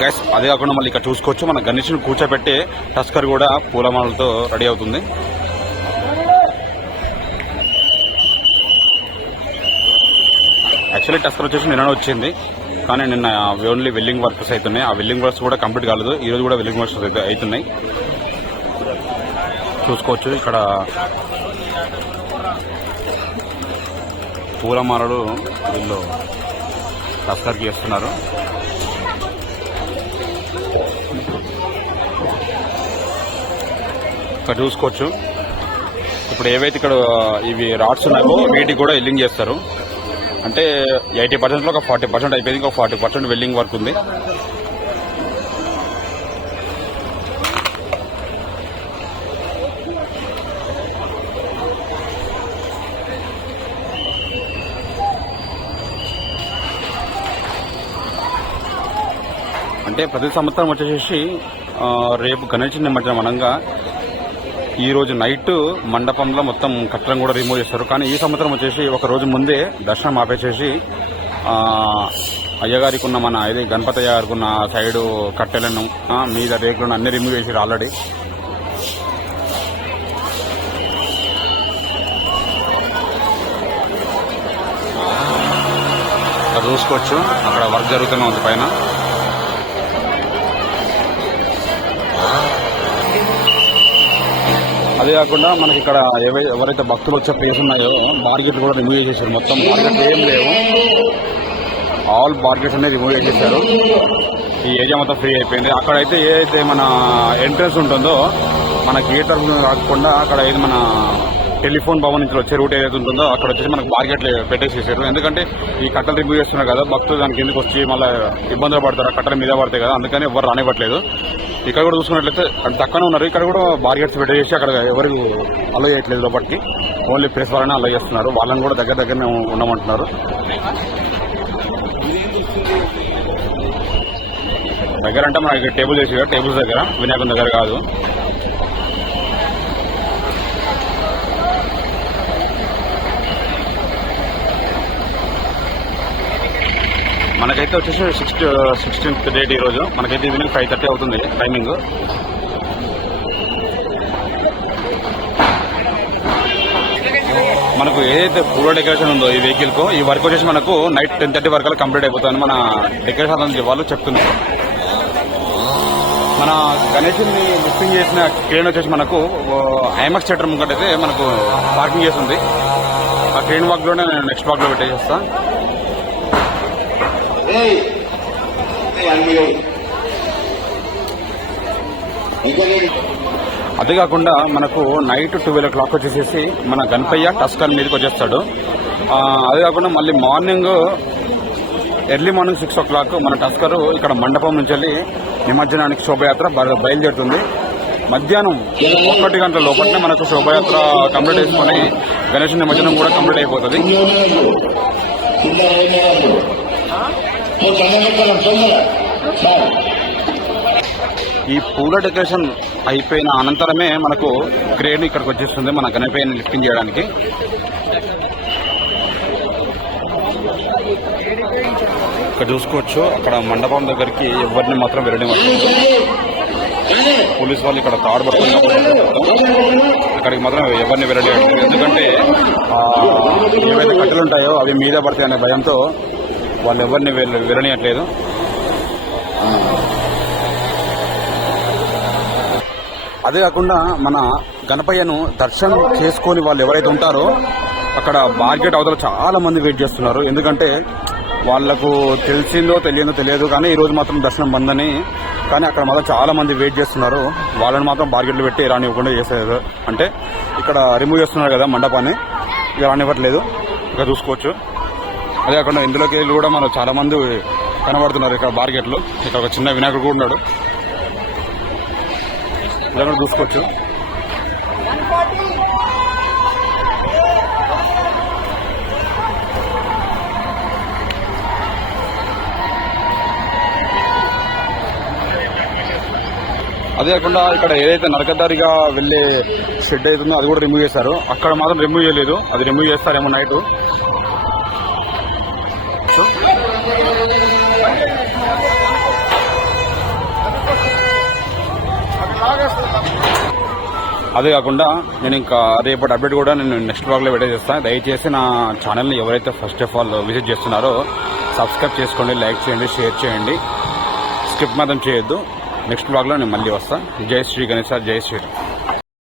Guys అదే కాకుండా మళ్ళీ ఇక్కడ చూసుకోవచ్చు మన గణేష్ని కూర్చోబెట్టి టస్కర్ కూడా పూలమాలతో రెడీ అవుతుంది. యాక్చువల్లీ టస్కర్ వచ్చేసి నిన్న వచ్చింది, కానీ నిన్న ఓన్లీ వెల్డింగ్ వర్క్స్ అవుతున్నాయి. ఆ వెల్డింగ్ వర్క్స్ కూడా కంప్లీట్ కాలేదు. ఈరోజు కూడా వెల్డింగ్ వర్క్స్ అవుతున్నాయి. చూసుకోవచ్చు ఇక్కడ పూలమాలలు వీళ్ళు టస్కర్కి చేస్తున్నారు. ఇక్కడ చూసుకోవచ్చు ఇప్పుడు ఏవైతే ఇక్కడ ఇవి రాడ్స్ ఉన్నాయో వీటికి కూడా వెల్డింగ్ చేస్తారు. అంటే 80%లో ఒక 40% అయిపోయింది, ఇంకో 40% వెల్డింగ్ వర్క్ ఉంది. అంటే ప్రతి సంవత్సరం వచ్చేసి రేపు గణేష్ నిమజ్జనం అనగా ఈ రోజు నైట్ మండపంలో మొత్తం కట్టలను కూడా రిమూవ్ చేస్తారు. కానీ ఈ సంవత్సరం వచ్చేసి ఒక రోజు ముందే దర్శనం ఆపేసేసి అయ్యగారికి ఉన్న మన ఇది గణపతి అయ్యగారికి ఉన్న సైడు కట్టెలను మీద రేకులను అన్ని రిమూవ్ చేసారు ఆల్రెడీ. అక్కడ చూసుకోవచ్చు అక్కడ వర్క్ జరుగుతూనే ఉంది పైన. అదే కాకుండా మనకి ఇక్కడ ఎవరైతే భక్తులు వచ్చే ప్లేస్ ఉన్నాయో బార్గెట్లు కూడా రిమూవ్ చేసేసారు. మొత్తం బార్గెట్లు ఏం లేవు, ఆల్ బార్గెట్స్ అన్ని రిమూవ్ చేసేసారు. ఈ ఏరియా మొత్తం ఫ్రీ అయిపోయింది. అక్కడైతే ఏదైతే మన ఎంట్రన్స్ ఉంటుందో మన గేట్ తరఫున కాకుండా అక్కడ ఏది మన టెలిఫోన్ భవన్ నుంచి వచ్చే రూట్ ఏదైతే ఉంటుందో అక్కడ వచ్చేసి మనకు బార్గెట్లు పెట్టేసేసారు. ఎందుకంటే ఈ కట్టలు రిమూవ్ చేస్తున్నారు కదా, భక్తులు దానికి ఎందుకు వచ్చి మళ్ళీ ఇబ్బందులు పడతారు, కట్టల మీద పడతాయి కదా, అందుకని ఎవరు రానివ్వట్లేదు. ఇక్కడ కూడా చూసుకున్నట్లయితే పక్కనే ఉన్నారు, ఇక్కడ కూడా బార్గెట్స్ పెట్టేసి అక్కడ ఎవరు అలో చేయట్లేదు లోపలికి, ఓన్లీ ప్రెస్ వాళ్ళని అలో చేస్తున్నారు. వాళ్ళని కూడా దగ్గరనే ఉండమంటున్నారు. దగ్గర అంటే మనకి టేబుల్ చేసి టేబుల్స్ దగ్గర, వినాయకుని దగ్గర కాదు. మనకైతే వచ్చేసి 16th డేట్ ఈరోజు. మనకైతే ఈవినింగ్ 5:30 అవుతుంది టైమింగ్. మనకు ఏదైతే పూల డెకరేషన్ ఉందో ఈ వెహికల్ కు, ఈ వర్క్ వచ్చేసి మనకు నైట్ 10:30 వరకు కంప్లీట్ అయిపోతుంది మన డెకరేషన్ వాళ్ళు చెప్తున్నారు. మన గణేష్ని లిఫ్టింగ్ చేసిన క్రేన్ వచ్చేసి మనకు ఐమాక్స్ థియేటర్ ముంగటైతే మనకు పార్కింగ్ చేస్తుంది. ఆ క్రేన్ వాక్ లోనే నేను నెక్స్ట్ వాక్ లో పెట్టేస్తా. అదే కాకుండా మనకు నైట్ 12 o'clock వచ్చేసేసి మన గణపయ్య టస్కర్ మీదకి వచ్చేస్తాడు. అదే కాకుండా మళ్ళీ ఎర్లీ మార్నింగ్ 6 o'clock మన టస్కర్ ఇక్కడ మండపం నుంచి వెళ్ళి నిమజ్జనానికి శోభయాత్ర బయలుదేరుతుంది. మధ్యాహ్నం 1 గంటల లోపలనే మనకు శోభయాత్ర కంప్లీట్ చేసుకుని గణేష్ నిమజ్జనం కూడా కంప్లీట్ అయిపోతుంది. ఈ పూల డెకరేషన్ అయిపోయిన అనంతరమే మనకు క్రేన్ ఇక్కడికి వచ్చేస్తుంది మన గణపయ్యని లిఫ్టింగ్ చేయడానికి. ఇక్కడ చూసుకోవచ్చు అక్కడ మండపం దగ్గరికి ఎవరిని మాత్రం వెళ్ళనివ్వట్లేదు. పోలీసు వాళ్ళు ఇక్కడ తాడు పడుతున్నప్పుడు ఇక్కడికి మాత్రం ఎవరిని వెళ్ళనివ్వట్లేదు. ఎందుకంటే ఏవైతే కట్టెలు ఉంటాయో అవి మీద పడతాయి అనే భయంతో వాళ్ళు ఎవరిని వెళ్ళనియట్లేదు. అదే కాకుండా మన గణపయ్యను దర్శనం చేసుకొని వాళ్ళు ఎవరైతే ఉంటారో అక్కడ మార్కెట్ అవతల చాలా మంది వెయిట్ చేస్తున్నారు. ఎందుకంటే వాళ్లకు తెలిసిందో తెలియదు కానీ ఈరోజు మాత్రం దర్శనం బందని, కానీ అక్కడ మాత్రం చాలా మంది వెయిట్ చేస్తున్నారు. వాళ్ళని మాత్రం బార్గెట్లు పెట్టి రానివ్వకుండా చేసేది. అంటే ఇక్కడ రిమూవ్ చేస్తున్నారు కదా మండపాన్ని, ఇక రానివ్వట్లేదు. ఇక చూసుకోవచ్చు. అదే కాకుండా ఇందులోకి కూడా మనం చాలా మంది కనబడుతున్నారు ఇక్కడ బార్గెట్లు. ఇక్కడ ఒక చిన్న వినాయకుడు కూడా ఉన్నాడు. ఇలా కూడా చూసుకోవచ్చు. అదే కాకుండా ఇక్కడ ఏదైతే నరకదారిగా వెళ్ళే షెడ్ అవుతుందో అది కూడా రిమూవ్ చేశారు. అక్కడ మాత్రం రిమూవ్ చేయలేదు, అది రిమూవ్ చేస్తారేమో నైట్. అదే కాకుండా నేను ఇంకా రేపటి అప్డేట్ కూడా నేను నెక్స్ట్ బ్లాగ్లో వీడియో చేస్తాను. దయచేసి నా ఛానల్ని ఎవరైతే ఫస్ట్ ఆఫ్ ఆల్ విజిట్ చేస్తున్నారో సబ్స్క్రైబ్ చేసుకోండి, లైక్ చేయండి, షేర్ చేయండి, స్కిప్ మాత్రం చేయొద్దు. నెక్స్ట్ బ్లాగ్లో నేను మళ్ళీ వస్తాను. జై శ్రీ గణేశ, జై శ్రీరామ్.